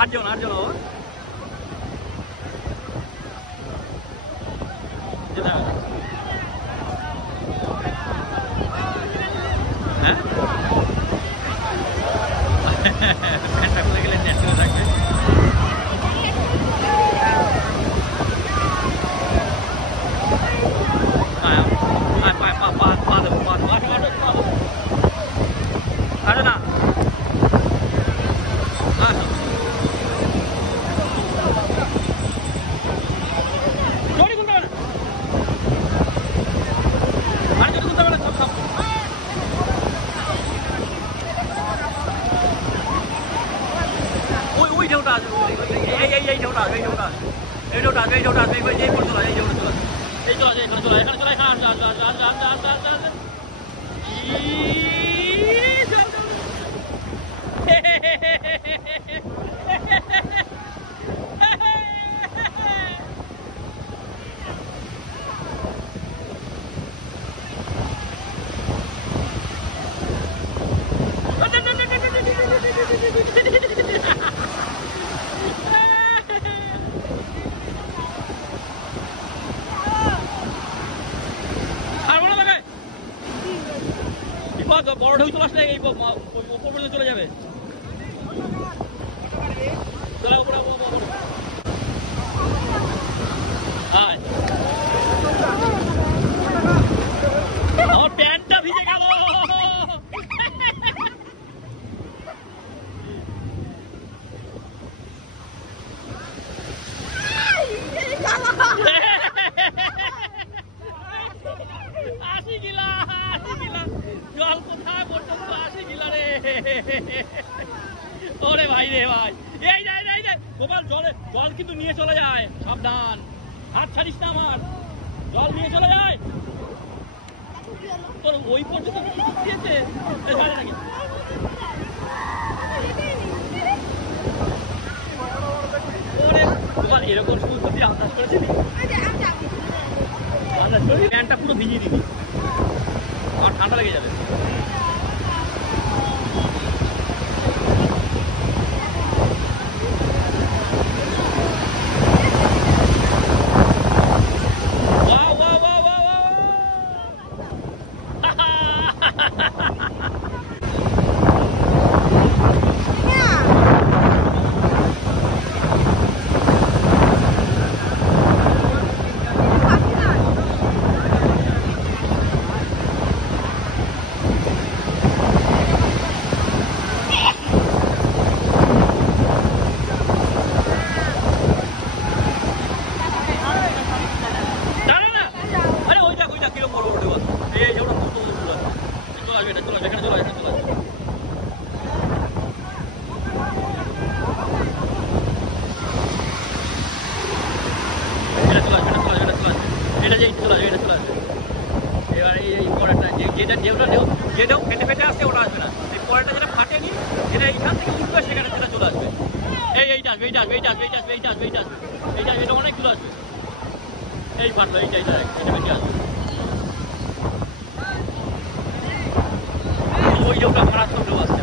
আটজন হ্যাঁ ফ্যানটা খুলে গেলে ন্যাশনাল থাকবে। আরে না বড় ঢেউ চলে আসলে এই উপর পর্যন্ত চলে যাবে। আমার প্যান্টটা ভিজে গেল। জল কোথায় পর্যন্ত আসে গিলা রে। ওরে ভাই রে ভাই, এই গোপাল জল কিন্তু নিয়ে চলে যায়, সাবধান, হাত ছাড়িস না আমার, জল নিয়ে চলে যায়। তোর ওই পর্যন্ত দিয়েছে নাকি? ওরে গোপাল এরকম শুরু করতে আন্দাজ করেছিলি? আন্দাজ করে প্যান্টটা পুরো ভিজিয়ে দিবি, আমার ঠান্ডা লেগে যাবে। যেটাও ফেটে ফেটে আসছে ওটা আসবে না, এই পরেরটা যেটা ফাটেনি এটা এইখান থেকে উঠবে সেখানে সেটা চলে আসবে। এইটা আসবে, এইটা আসবে, এইটা আসবে, এইটা আসবে, এইটা আসবে, এইটা আসবে, এইটা এটা অনেকগুলো আসবে। এই ফাটলো, এইটা এটা বেশি আসবে। ওই যে ওটা মারাত্মক ঢেউ আসবে।